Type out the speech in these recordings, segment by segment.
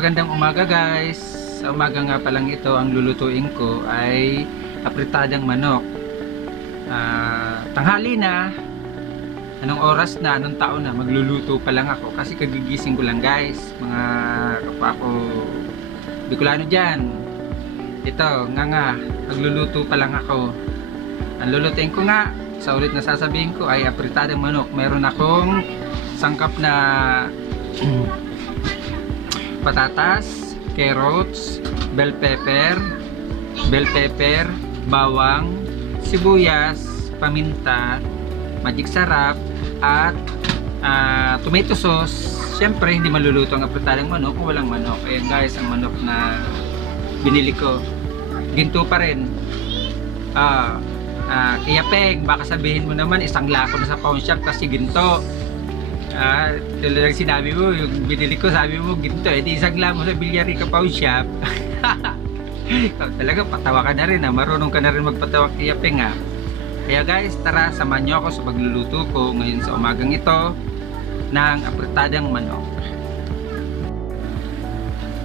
Magandang umaga guys. Sa umaga nga palang ito, ang lulutuin ko ay apritadang manok. Tanghali na. Anong oras na, anong taon na, magluluto pa lang ako kasi kagigising ko lang guys. Mga kapwa ko Bicolano dyan. Ito, nga, magluluto pa lang ako. Ang lulutuin ko nga, sa ulit na sasabihin ko ay apritadang manok. Meron akong sangkap na patatas, carrots, bell pepper, bawang, sibuyas, paminta, magic sarap, at tomato sauce. Siyempre, hindi maluluto ang apritadang manok kung walang manok. Ayan guys, ang manok na binili ko. Ginto pa rin. Kaya Peng, baka sabihin mo naman isang lako na sa pawn shop kasi ginto. Talagang sinabi mo, yung binili ko, sabi mo ginto, di isang lamo sa Villarica pawn shop. Talaga patawa ka na rin, marunong ka na rin magpatawa kaya Peng. Kaya guys, tara, samahan nyo ako sa pagluluto ko ngayon sa umagang ito ng apritadang manok.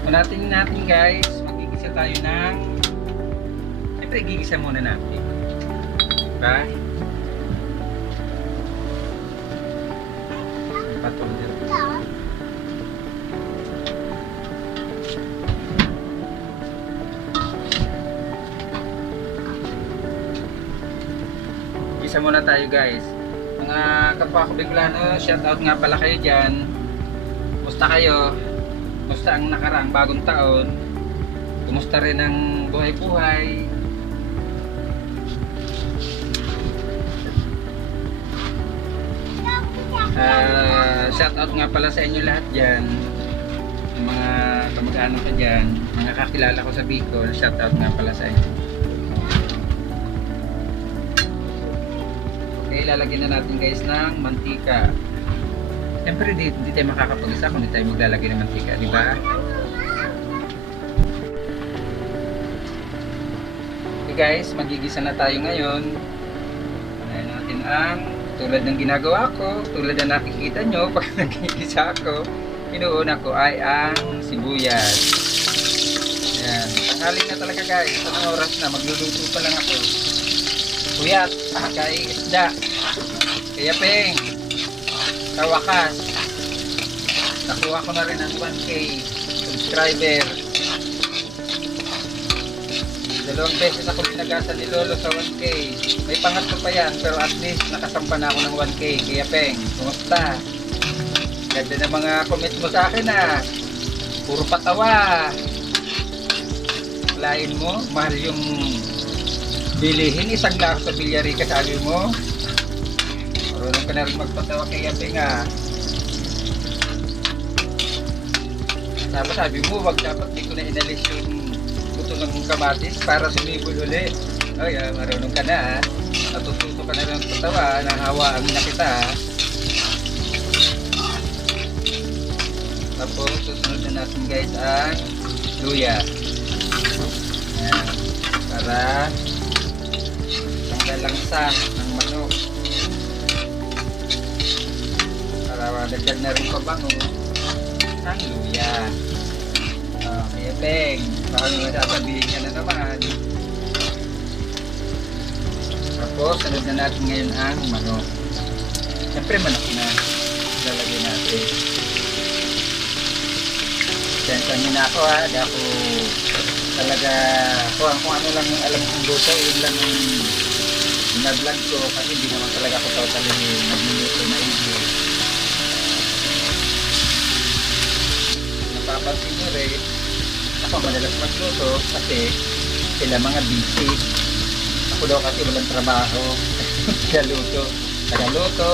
Unatin natin guys, magigisa tayo ng, siyempre gigisa muna natin, diba? Patulad. Gisa muna tayo guys. Mga kapwa ko Bicolano, shoutout nga pala kayo dyan. Kumusta kayo? Kumusta ang nakaraang bagong taon? Kumusta rin ang buhay-buhay? Shoutout nga pala sa inyo lahat dyan, yung mga kamag-anak ko dyan, mga kakilala ko sa Bicol. Shoutout nga pala sa inyo. Okay, lalagyan na natin guys ng mantika. Siyempre di tayo makakapag-isa kung di tayo maglalagay ng mantika, di ba? Okay guys, magigisa na tayo ngayon. Panayin natin ang tulad ng ginagawa ko, tulad na nakikita nyo pag nagigisa ako, inuuna ko ay ang sibuyas. Ayan, tanghali na talaga guys, anong oras na, magluluto pa lang ako. Kuyat, kay isda, kaya Peng, sa wakas, nakuha ko na rin ang 1K subscriber. 2 beses ako binagasan ni Lolo sa 1K. May pangatlo pa yan, pero at least nakasampa na ako ng 1K. Kaya Peng, kumusta? Ganda ng mga comments mo sa akin puro patawa. Lain mo, mahal yung bilihin, isang lako sa Villarica sabi mo. Marunong ka na rin magpatawa kaya Peng Tapos sabi mo, wag dapat di ko na inalis yung buto ng kamatis para sumibol ulit. Ay, marunong ka na natututo ka na rin patawa, nahawaan na kita Tapos susunod na natin guys ang luya. Ayan, para tanggal langsa ng manok, para dagdag na rin pabango ang luya. Kaya Peng, baka nyo sasabihin ka na naman. Tapos sunod na natin ngayon ang manok. Siyempre manok na lalagyan natin. Sensya nyo na ako di ako talaga kung ano lang yung alam kong luto, yun lang yung binablog ko kasi hindi naman talaga ako totally nagluluto na iyo. Napapansin nyo rin, ako madalas magluto kasi sila mga busy. Ako daw kasi walang trabaho. Tagaluto,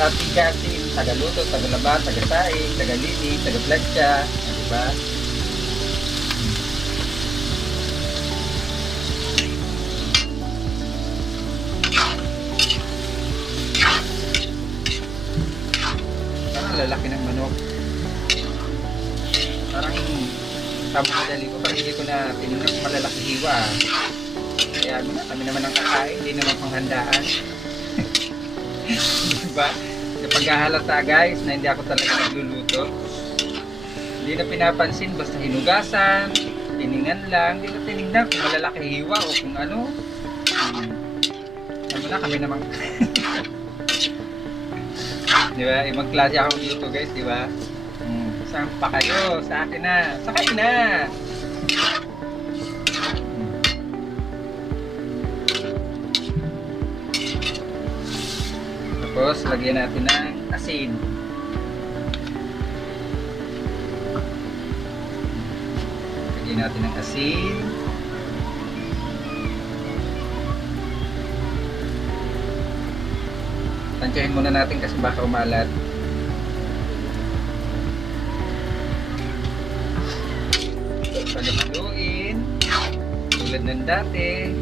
kati-kati, tagaluto, tagalaba, tagasaing, tagalini, tagaplatsa, diba? Parang lalaki ng manok. Parang madali ko, parang hindi ko na pinunak malalaki hiwa. Kaya kami naman ang kakain, hindi naman panghandaan. Diba? Napaghahalata guys na hindi ako talaga nagluluto. Hindi na pinapansin, basta hinugasan, tiningan lang, hindi na tinignan kung malalaki hiwa o kung ano. Ano na, kami naman. Di ba? Ibang klase ako dito guys, di ba? Saan pa kayo? Sa akin na. Sakay na! Tapos, lagyan natin ng asin. Lagyan natin ng asin. Tansyahin muna natin kasi baka umalat. Pagkaluin tulad ng dati.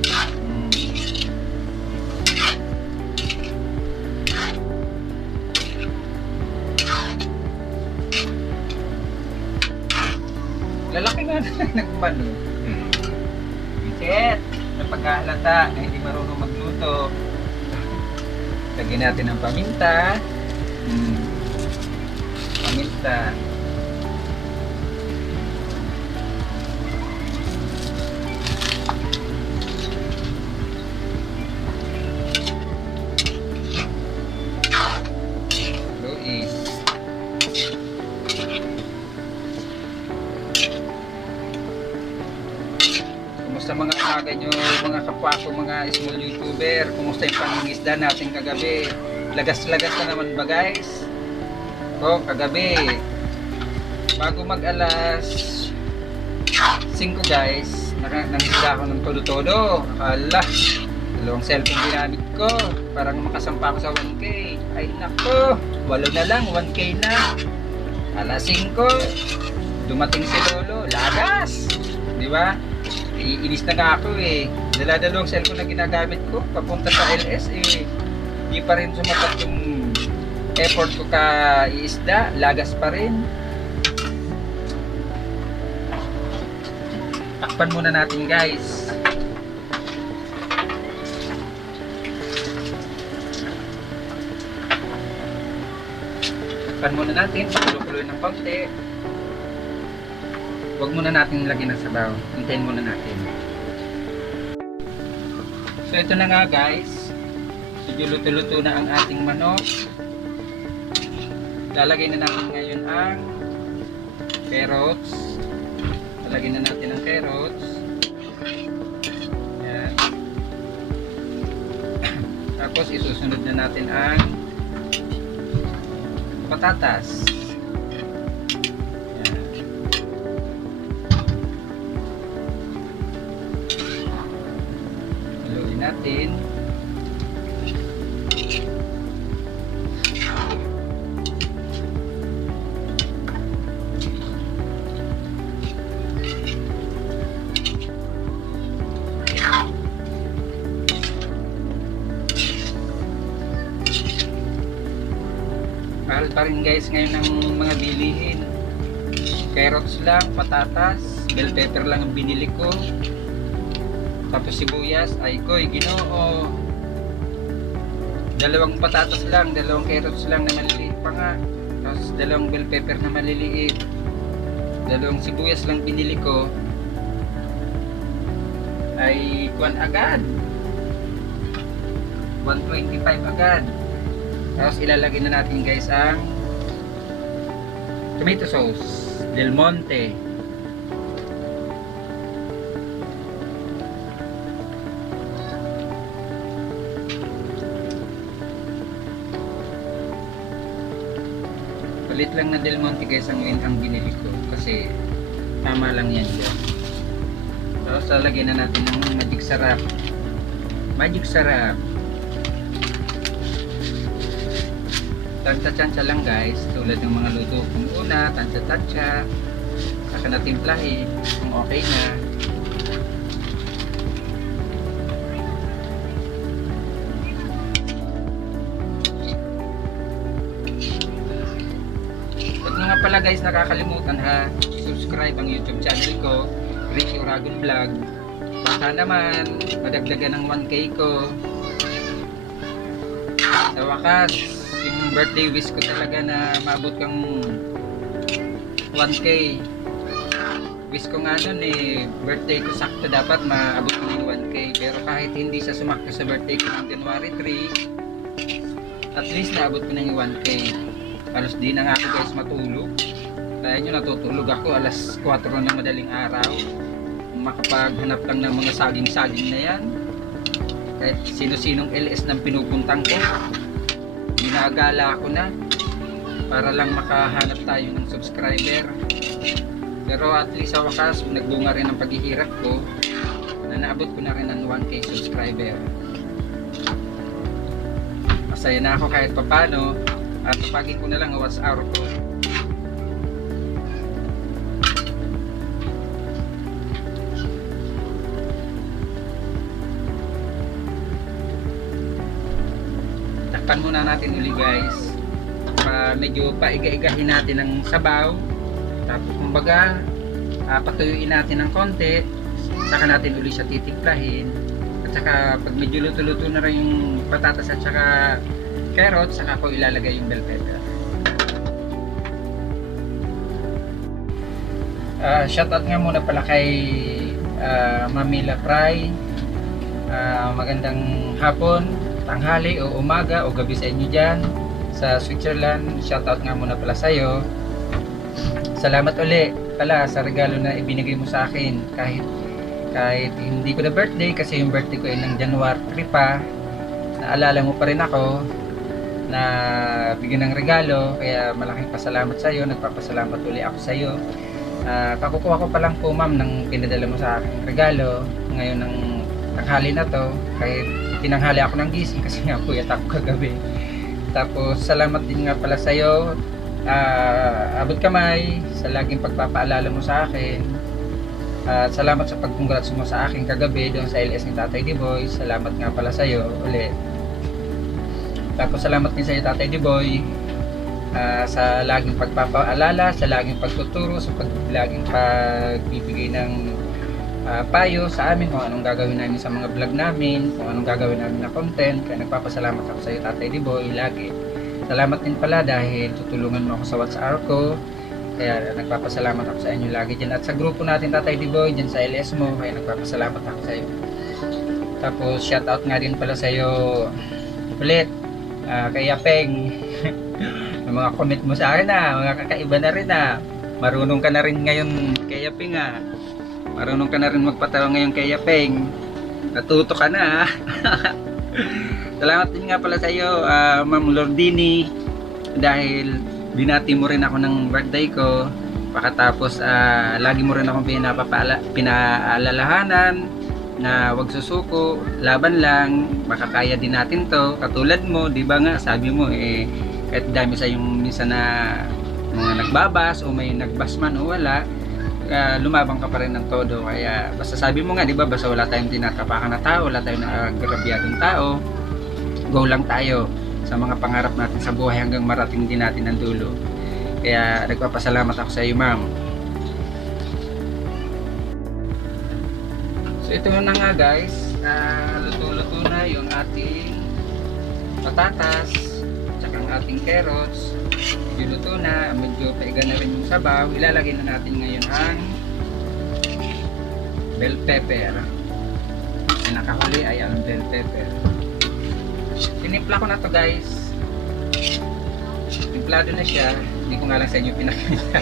Lalaki nga nagmano. Bisit na pagkahalata na hindi marunong magluto. Lagyan natin ng paminta. Paminta. Luis. Kumusta mga umaga nyo, mga kapwa ko, mga small YouTuber? Kumusta yung pangingisda natin kagabi? Lagas-lagas na naman ba guys? O, kagabi bago mag alas 5 guys, nangisda ako ng todo-todo. Akala, dalawang cellphone ginamit ko parang makasampa ako sa 1K. Ay nako, 8 na lang, 1K na. Alas 5 dumating si Lolo, lagas, di ba? Iinis na nga ako eh. Dala-dalawang cellphone na ginagamit ko papunta sa LS eh. Di pa rin sumapat yung effort ko ka iisda. Lagas pa rin. Takpan muna natin guys. Takpan muna natin. Pakulo-kuloy ng konti. Huwag muna natin lagyan ng sabaw. Hintayin muna natin. So ito na nga guys. Medyo luto-luto na ang ating manok. Lalagay na natin ngayon ang carrots. Lalagyan na natin ang carrots. Yan. Tapos isusunod na natin ang patatas. Natin. Mahal pa rin guys ngayon ng mga bilihin. Carrots lang, patatas, bell pepper lang ang binili ko. Tapos sibuyas, ay koy, Ginoo. Dalawang patatas lang, dalawang carrots lang na maliliit pa nga. Tapos dalawang bell pepper na maliliit. Dalawang sibuyas lang binili ko. Ay kuwan agad. 125 agad. Tapos ilalagay na natin guys ang tomato sauce Del Monte. Palit lang na Del Monte guys ang binili ko kasi tama lang yan dyan. Tapos lalagyan na natin ng magic sarap. Magic sarap. Tansya-tansya lang guys, tulad ng mga luto kung una, tansya-tansya. Saka na timplahin kung okay na. Pala guys, nakakalimutan ha, subscribe ang YouTube channel ko, Ricky Oragon Vlog. Baka naman madagdagan ng 1K ko. Sa wakas, yung birthday wish ko talaga na maabot kang 1K. Wish ko nga nun birthday ko sakto dapat maabot ko yung 1K. Pero kahit hindi siya sumakto sa birthday ko ng January 3, at least naabot ko na yung 1K. Halos di na nga ako guys matulog. Kaya nyo natutulog ako alas 4 ng madaling araw. Makapaghanap lang ng mga saging-saging na yan. Kahit sino-sinong LS ng pinupuntang ko, ginagala ko na para lang makahanap tayo ng subscriber. Pero at least sa wakas, nagbunga rin ang paghihirap ko na naabot ko na rin ng 1K subscriber. Masaya na ako kahit papano at pagin ko na lang ang watch hour ko. Takpan muna natin uli guys. Medyo paiga-igahin natin ng sabaw. Tapos kumbaga patuyuin natin ng konti, saka natin uli siya titimplahin. At saka pag medyo luto-luto na rin yung patatas at saka carrots, saka ko ilalagay yung bell pepper. Shoutout nga muna pala kay Mamila Fry. Magandang hapon, tanghali o umaga o gabi sa inyo dyan sa Switzerland. Shoutout nga muna pala sa'yo. Salamat uli pala sa regalo na ibinigay mo sa akin kahit hindi ko na birthday kasi yung birthday ko ay ng January 3 pa. Naalala mo pa rin ako na bigyan ng regalo, kaya malaking pasalamat sa iyo. Nagpapasalamat uli ako sa iyo. Kakukuha ko pa lang po ma'am ng pinadala mo sa aking regalo ngayon ng tanghali na to, kahit tinanghali ako ng gising kasi nga puyat ako kagabi. Tapos salamat din nga pala sa iyo. Abot kamay sa laging pagpapaalala mo sa akin. Salamat sa pag-congrats mo sa akin kagabi doon sa LS ni Tatay Diboy. Salamat nga pala sa iyo ulit. Tapos salamat din sa iyo Tatay Diboy sa laging pagpapaalala, sa laging pagtuturo, sa laging pagbibigay ng payo sa amin kung anong gagawin namin sa mga vlog namin, kung anong gagawin namin na content. Kaya nagpapasalamat ako sa iyo Tatay Diboy lagi. Salamat din pala dahil tutulungan mo ako sa WhatsApp ko. Kaya nagpapasalamat ako sa inyo lagi dyan. At sa grupo natin Tatay Diboy dyan sa LS mo, kaya nagpapasalamat ako sa iyo. Tapos shoutout nga din pala sa iyo ulit kay Yapeng. Yung mga comment mo sa akin mga kakaiba na rin Marunong ka na rin ngayon kay Yapeng Marunong ka na rin magpatawa ngayon kay Yapeng. Natuto ka na Salamat din nga pala sa iyo, Ma'am Lordini, dahil binati mo rin ako ng birthday ko. Pakatapos lagi mo rin akong pinaalalahanan na wag susuko, laban lang, makakaya din natin to. Katulad mo, di ba nga, sabi mo kahit dami sa yung minsan na mga nagbabas o may nagbasman o wala, lumabang ka pa rin ng todo. Kaya basta sabi mo nga, di ba, basta wala tayong tinatapakan na tao, wala tayong nagagrabyadong tao, go lang tayo sa mga pangarap natin sa buhay hanggang marating din natin ang dulo. Kaya nagpapasalamat ako sa iyo ma'am. So ito na nga guys, luto-luto na yung ating patatas tsaka ang ating carrots. Medyo luto na, medyo paiga na rin yung sabaw. Ilalagay na natin ngayon ang bell pepper. Ang nakahuli ay ang bell pepper. Tinimpla ko na to guys. Timplado na siya. Hindi ko nga lang sa inyo pinakita.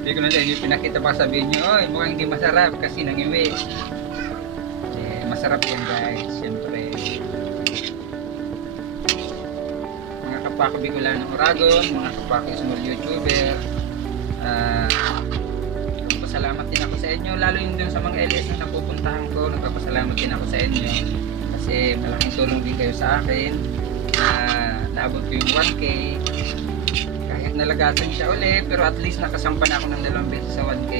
Hindi ko na sa inyo pinakita. Baka sabihin nyo, oy, mukhang hindi masarap kasi nangiwi. Masarap yan guys. Siyempre. Mga kapwa ko Bicolano ng Oragon, mga kapwa ko small YouTuber. Salamat din ako sa inyo, lalo yung dun sa mga LS na napupuntahan ko. Nagpapasalamat din ako sa inyo kasi malaking tulong din kayo sa akin. Naabot ko yung 1K kahit nalagasan siya ulit, pero at least nakasampa na ako ng 2 beses sa 1K.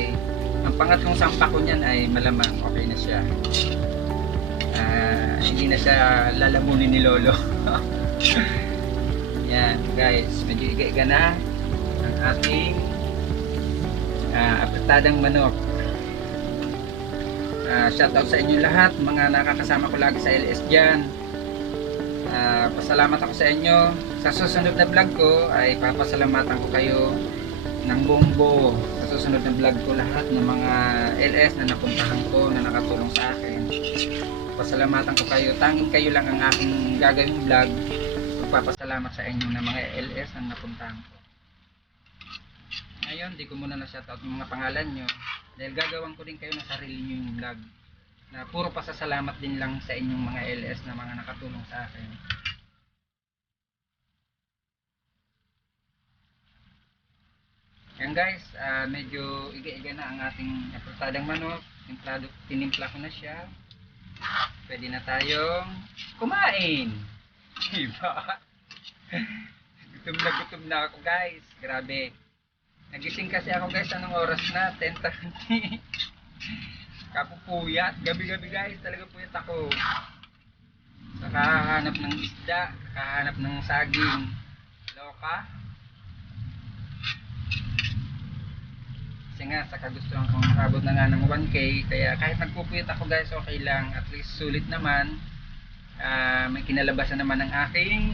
Ang pangatlong sampa ko niyan ay malamang okay na siya. Hindi na siya lalamunin ni Lolo. Yan guys, medyo iga-iga na ang ating apretadang manok. Shoutout sa inyo lahat, mga nakakasama ko lagi sa LS dyan. Pasalamat ako sa inyo. Sa susunod na vlog ko ay papasalamatan ko kayo ng buong buo. Sa susunod na vlog ko lahat ng mga LS na napuntahan ko na nakatulong sa akin. Pasalamatan ko kayo. Tanging kayo lang ang aking gagawing vlog. Magpapasalamat sa inyo ng mga LS na napuntahan ko. Ngayon, di ko muna na-shoutout yung mga pangalan nyo. Dahil gagawin ko din kayo ng sarili nyo yung vlog. Na puro pasasalamat din lang sa inyong mga LS na mga nakatulong sa akin. Yan guys, medyo iga-iga na ang ating aprutadang manok. Tinimpla ko na siya. Pwede na tayong kumain. Diba? Gutom na ako guys. Grabe. Nagising kasi ako guys, anong oras na? 10:30. Kapupuyat. Gabi-gabi guys, talaga puyat ako. Sa kakahanap ng isda, kakahanap ng saging. Loka. Kasi nga, sa kagustuhan kong makabot na nga ng 1K. Kaya kahit nagpupuyat ako guys, okay lang. At least sulit naman. May kinalabasan naman ng aking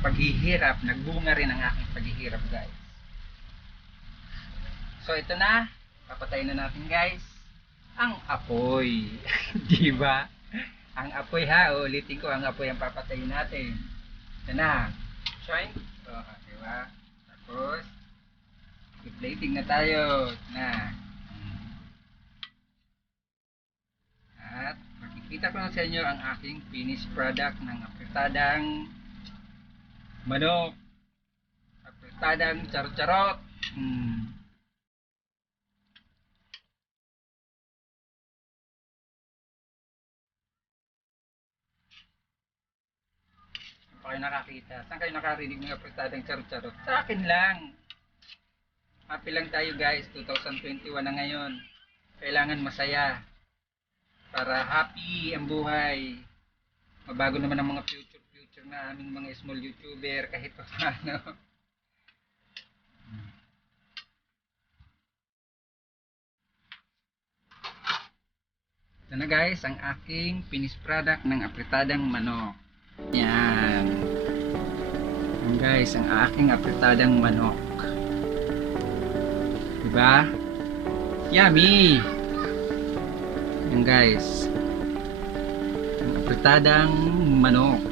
paghihirap. Nagbunga rin ang aking paghihirap guys. So ito na, papatayin na natin guys ang apoy. Diba? Ang apoy ha, ulitin ko, ang apoy ang papatayin natin. Ito na. Shine. So, diba? Tapos i-plating na tayo. Na. At makikita ko na sa inyo ang aking finished product ng apretadang manok. Apretadang charot-charot. Kayo nakakita? Saan kayo nakarinig ng apretadang charot-charot? Sa akin lang. Happy lang tayo guys. 2021 na ngayon. Kailangan masaya. Para happy ang buhay. Mabago naman ang mga future na aming mga small YouTuber kahit pa paano. Ito na guys, ang aking finished product ng apretadang manok. Yan. Yan guys, ang aking apretadang manok. Diba? Yummy! Yan guys. Ang apretadang manok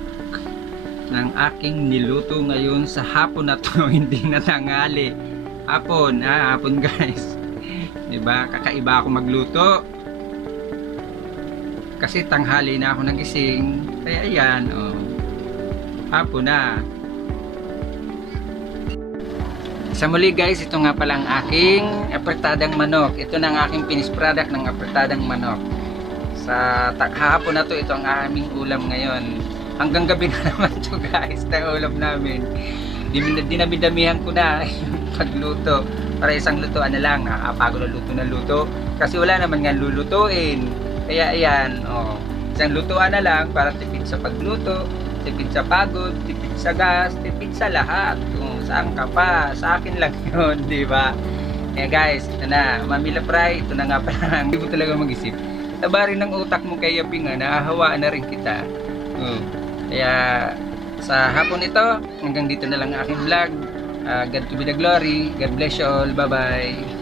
ng aking niluto ngayon sa hapon na to. Hindi na tanghali. Hapon, hapon guys. Diba? Kakaiba ako magluto. Kasi tanghali na ako nagising. Kaya ayan, oh. Hapon na. Sa muli guys, ito nga pala ang aking apretadang manok. Ito na ang aking finished product ng apretadang manok. Sa hapon na to, ito ang aming ulam ngayon. Hanggang gabi na naman to guys, na ulam namin. Dinamidamihan ko na yung pagluto. Para isang lutuan na lang. Nakakapagod na luto. Kasi wala naman nga lulutuin. Kaya ayan, oh, isang lutuan na lang para tipid sa pagluto, tipid sa pagod, tipid sa gas, tipid sa lahat. Kung saan ka pa, sa akin lang yun, di ba? Kaya guys, ito na, Mamila Fry, ito na nga pala, hindi mo talaga mag-isip. Tabarin ng utak mo kay Yapi nga, nahahawaan na rin kita. Kaya sa hapon ito, hanggang dito na lang aking vlog. God to be the glory. God bless you all. Bye bye.